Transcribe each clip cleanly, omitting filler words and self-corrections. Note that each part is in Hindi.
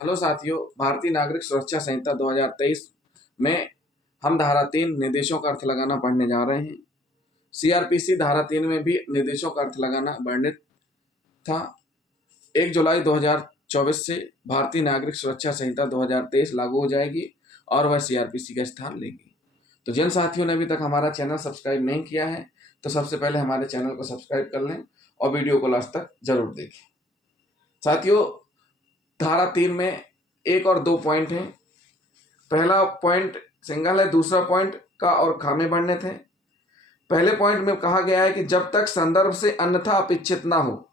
हेलो साथियों, भारतीय नागरिक सुरक्षा संहिता 2023 में हम धारा 3 निर्देशों का अर्थ लगाना पढ़ने जा रहे हैं। सीआरपीसी धारा 3 में भी निर्देशों का अर्थ लगाना वर्णित था। 1 जुलाई 2024 से भारतीय नागरिक सुरक्षा संहिता 2023 लागू हो जाएगी और वह सीआरपीसी का स्थान लेगी। तो जिन साथियों ने अभी तक हमारा चैनल सब्सक्राइब नहीं किया है तो सबसे पहले हमारे चैनल को सब्सक्राइब कर लें और वीडियो को लास्ट तक जरूर देखें। साथियों, धारा 3 में 1 और 2 पॉइंट हैं। पहला पॉइंट सिंगल है, दूसरा पॉइंट का और खामे बढ़ने थे। पहले पॉइंट में कहा गया है कि जब तक संदर्भ से अन्यथा अपेक्षित ना हो,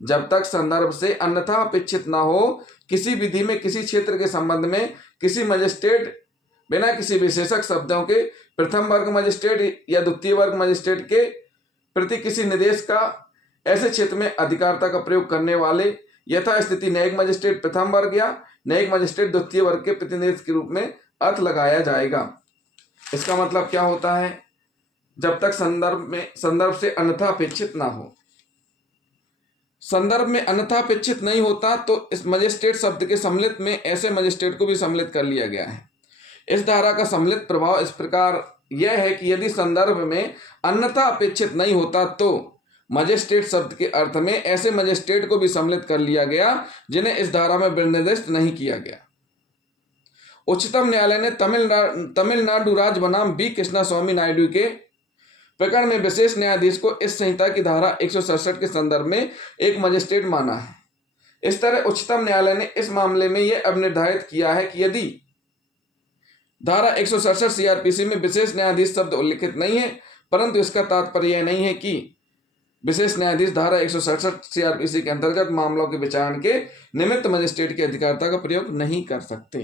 जब तक संदर्भ से अन्यथा अपेक्षित ना हो, किसी विधि में किसी क्षेत्र के संबंध में किसी मजिस्ट्रेट बिना किसी विशेषक शब्दों के प्रथम वर्ग मजिस्ट्रेट या द्वितीय वर्ग मजिस्ट्रेट के प्रति किसी निर्देश का ऐसे क्षेत्र में अधिकारिता का प्रयोग करने वाले यथा स्थिति न्यायिक मजिस्ट्रेट प्रथम वर्ग या न्यायिक मजिस्ट्रेट द्वितीय वर्ग के प्रतिनिधि के रूप में अर्थ लगाया जाएगा। इसका मतलब क्या होता है? जब तक संदर्भ से अन्यथा अपेक्षित ना हो। संदर्भ में अन्यथा अपेक्षित नहीं होता तो इस मजिस्ट्रेट शब्द के सम्मिलित में ऐसे मजिस्ट्रेट को भी सम्मिलित कर लिया गया है। इस धारा का सम्मिलित प्रभाव इस प्रकार यह है कि यदि संदर्भ में अन्यथा अपेक्षित नहीं होता तो मजिस्ट्रेट शब्द के अर्थ में ऐसे मजिस्ट्रेट को भी सम्मिलित कर लिया गया जिन्हें इस धारा में निर्दिष्ट नहीं किया गया। उच्चतम न्यायालय ने तमिलनाडु राज्य बनाम बी कृष्णास्वामी नायडू के प्रकरण में विशेष न्यायाधीश को इस संहिता की धारा 167 के संदर्भ में एक मजिस्ट्रेट माना है। इस तरह उच्चतम न्यायालय ने इस मामले में यह अब निर्धारित किया है कि यदि धारा 167 सीआरपीसी में विशेष न्यायाधीश शब्द उल्लिखित नहीं है, परंतु इसका तात्पर्य यह नहीं है कि विशेष न्यायाधीश धारा 167 सीआरपीसी के अंतर्गत मामलों के विचारण के निमित्त मजिस्ट्रेट की अधिकारिता का प्रयोग नहीं कर सकते।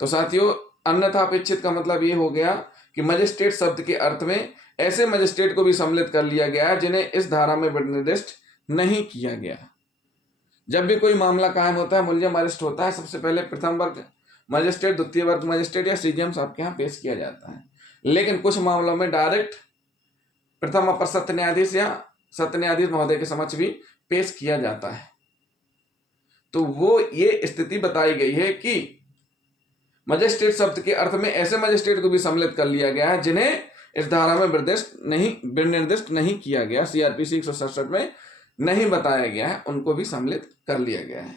तो साथियों, अन्यथा अपेक्षित का मतलब ये हो गया कि मजिस्ट्रेट शब्द के अर्थ में ऐसे मजिस्ट्रेट को भी सम्मिलित कर लिया गया है जिन्हें इस धारा में निर्दिष्ट नहीं किया गया। जब भी कोई मामला कायम होता है, मुलजिम अरेस्ट होता है, सबसे पहले प्रथम वर्ग मजिस्ट्रेट, द्वितीय वर्ग मजिस्ट्रेट या सीजीएम आपके यहाँ पेश किया जाता है। लेकिन कुछ मामलों में डायरेक्ट प्रथम अपर सत्र न्यायाधीश या सत्र न्यायाधीश महोदय के समक्ष भी पेश किया जाता है। तो वो ये स्थिति बताई गई है कि मजिस्ट्रेट शब्द के अर्थ में ऐसे मजिस्ट्रेट को भी सम्मिलित कर लिया गया है जिन्हें इस धारा में निर्दिष्ट नहीं किया गया, सीआरपीसी 167 में नहीं बताया गया है, उनको भी सम्मिलित कर लिया गया है।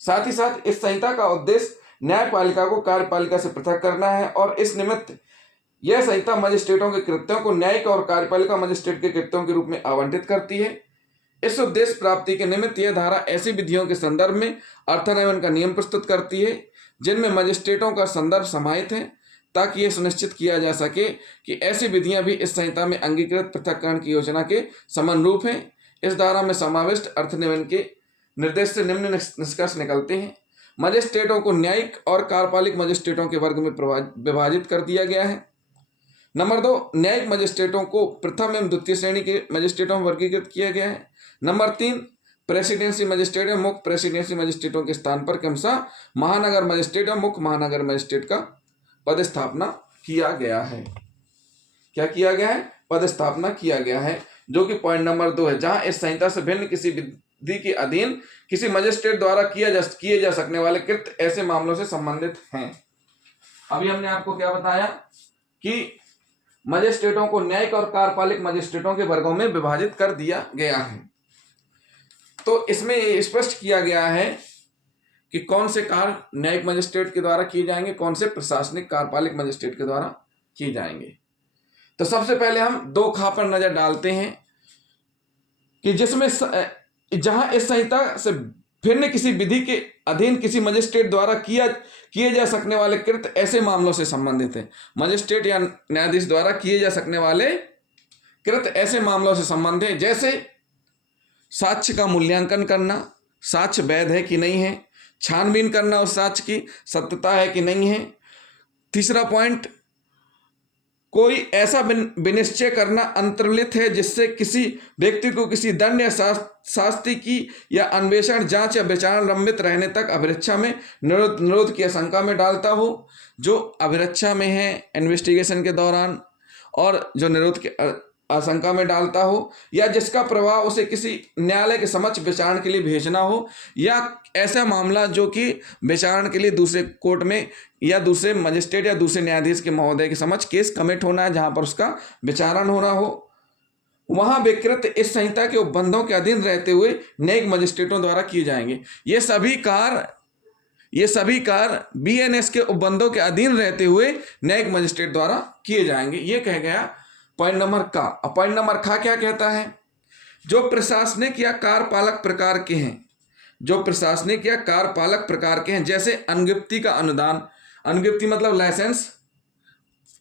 साथ ही साथ इस संहिता का उद्देश्य न्यायपालिका को कार्यपालिका से पृथक करना है और इस निमित्त यह संहिता मजिस्ट्रेटों के कृत्यों को न्यायिक और कार्यपालिका मजिस्ट्रेट के कृत्यों के रूप में आवंटित करती है। इस उद्देश्य प्राप्ति के निमित्त यह धारा ऐसी विधियों के संदर्भ में अर्थान्वयन का नियम प्रस्तुत करती है जिनमें मजिस्ट्रेटों का संदर्भ समाहित है, ताकि यह सुनिश्चित किया जा सके कि ऐसी विधियां भी इस संहिता में अंगीकृत पृथक्करण की योजना के समनुरूप हैं। इस धारा में समाविष्ट अर्थान्वयन के निर्देश से निम्न निष्कर्ष निकलते हैं। मजिस्ट्रेटों को न्यायिक और कार्यपालिक मजिस्ट्रेटों के वर्ग में विभाजित कर दिया गया है। नंबर 2, न्यायिक मजिस्ट्रेटों को प्रथम एवं द्वितीय श्रेणी के मजिस्ट्रेटों में वर्गीकृत किया गया है। नंबर 3, प्रेसिडेंसी मजिस्ट्रेट एवं मुख्य प्रेसिडेंसी मजिस्ट्रेटों के स्थान पर क्रमशः महानगर मजिस्ट्रेट और मुख्य महानगर मजिस्ट्रेट का पदस्थापना किया गया है। क्या किया गया है? पदस्थापना किया गया है, जो कि पॉइंट नंबर 2 है, जहां इस संहिता से भिन्न किसी विधि के अधीन किसी मजिस्ट्रेट द्वारा किए जा सकने वाले कृत्य ऐसे मामलों से संबंधित हैं। अभी हमने आपको क्या बताया कि मजिस्ट्रेटों को न्यायिक और कार्यपालिक मजिस्ट्रेटों के वर्गों में विभाजित कर दिया गया है। तो इसमें ये स्पष्ट किया गया है कि कौन से कार्य न्यायिक मजिस्ट्रेट के द्वारा किए जाएंगे, कौन से प्रशासनिक कार्यपालिक मजिस्ट्रेट के द्वारा किए जाएंगे। तो सबसे पहले हम 2 खा पर नजर डालते हैं कि जिसमें जहां इस संहिता से भिन्न किसी विधि के अधीन किसी मजिस्ट्रेट द्वारा किए जा सकने वाले कृत्य ऐसे मामलों से संबंधित है। मजिस्ट्रेट या न्यायाधीश द्वारा किए जा सकने वाले कृत्य ऐसे मामलों से संबंधित है, जैसे साक्ष्य का मूल्यांकन करना, साक्ष्य वैध है कि नहीं है, छानबीन करना उस साक्ष्य की सत्यता है कि नहीं है। तीसरा पॉइंट, कोई ऐसा विनिश्चय करना अंतर्लित है जिससे किसी व्यक्ति को किसी दंड या शास्ति की या अन्वेषण, जांच या विचारण लंबित रहने तक अभिरक्षा में निरोध की आशंका में डालता हो। जो अभिरक्षा में है इन्वेस्टिगेशन के दौरान, और जो निरोध के आशंका में डालता हो, या जिसका प्रभाव उसे किसी न्यायालय के समक्ष विचारण के लिए भेजना हो, या ऐसा मामला जो कि विचारण के लिए दूसरे कोर्ट में या दूसरे मजिस्ट्रेट या दूसरे न्यायाधीश के महोदय के समक्ष केस कमिट होना है, जहां पर उसका विचारण होना हो, वहां विकृत इस संहिता के उपबंधों के अधीन रहते हुए न्यायिक मजिस्ट्रेटों द्वारा किए जाएंगे। ये सभी कार्य बीएनएस के उपबंधों के अधीन रहते हुए न्यायिक मजिस्ट्रेट द्वारा किए जाएंगे। ये कह गया पॉइंट नंबर का। अब पॉइंट नंबर खा क्या कहता है? जो प्रशासनिक या कार्यपालक प्रकार के हैं, जो प्रशासनिक या कार्यपालक प्रकार के हैं, जैसे अनुज्ञप्ति का अनुदान, अनुज्ञप्ति मतलब लाइसेंस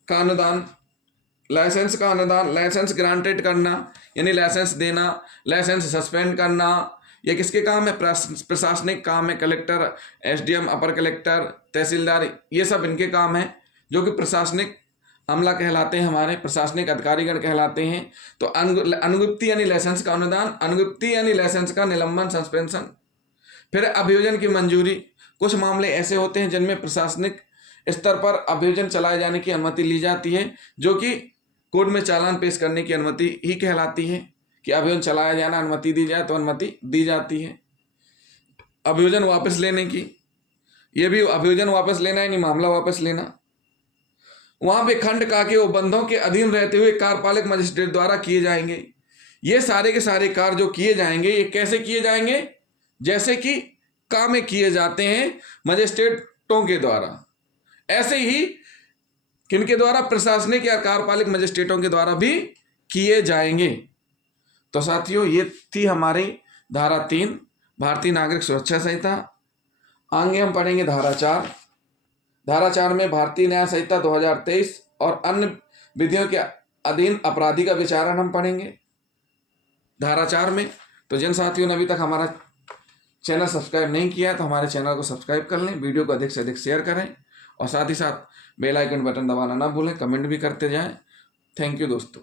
का अनुदान, लाइसेंस ग्रांटेड करना यानी लाइसेंस देना, लाइसेंस सस्पेंड करना, ये किसके काम है? प्रशासनिक काम है। कलेक्टर, एसडीएम, अपर कलेक्टर, तहसीलदार, ये सब इनके काम है, जो कि प्रशासनिक अमला कहलाते हैं, हमारे प्रशासनिक अधिकारीगण कहलाते हैं। तो अनुज्ञप्ति यानी लाइसेंस का अनुदान, अनुज्ञप्ति यानी लाइसेंस का निलंबन, सस्पेंशन। फिर अभियोजन की मंजूरी। कुछ मामले ऐसे होते हैं जिनमें प्रशासनिक स्तर पर अभियोजन चलाए जाने की अनुमति ली जाती है, जो कि कोर्ट में चालान पेश करने की अनुमति ही कहलाती है कि अभियोजन चलाया जाना, अनुमति दी जाए तो अनुमति दी जाती है। अभियोजन वापस लेने की, ये भी अभियोजन वापस लेना है, नहीं मामला वापस लेना, वहां पे खंड का के उपबंधों के अधीन रहते हुए कार्यपालक मजिस्ट्रेट द्वारा किए जाएंगे। ये सारे के सारे कार्य जो किए जाएंगे, ये कैसे किए जाएंगे? जैसे कि काम में किए जाते हैं मजिस्ट्रेटों के द्वारा, ऐसे ही किनके द्वारा? प्रशासनिक या कार्यपालक मजिस्ट्रेटों के द्वारा भी किए जाएंगे। तो साथियों, ये थी हमारी धारा 3 भारतीय नागरिक सुरक्षा संहिता। आगे हम पढ़ेंगे धारा 4। धारा 4 में भारतीय न्याय संहिता 2023 और अन्य विधियों के अधीन अपराधी का विचारण हम पढ़ेंगे धारा 4 में। तो जिन साथियों ने अभी तक हमारा चैनल सब्सक्राइब नहीं किया है तो हमारे चैनल को सब्सक्राइब कर लें, वीडियो को अधिक से अधिक शेयर करें और साथ ही साथ बेल आइकन बटन दबाना ना भूलें, कमेंट भी करते जाएं। थैंक यू दोस्तों।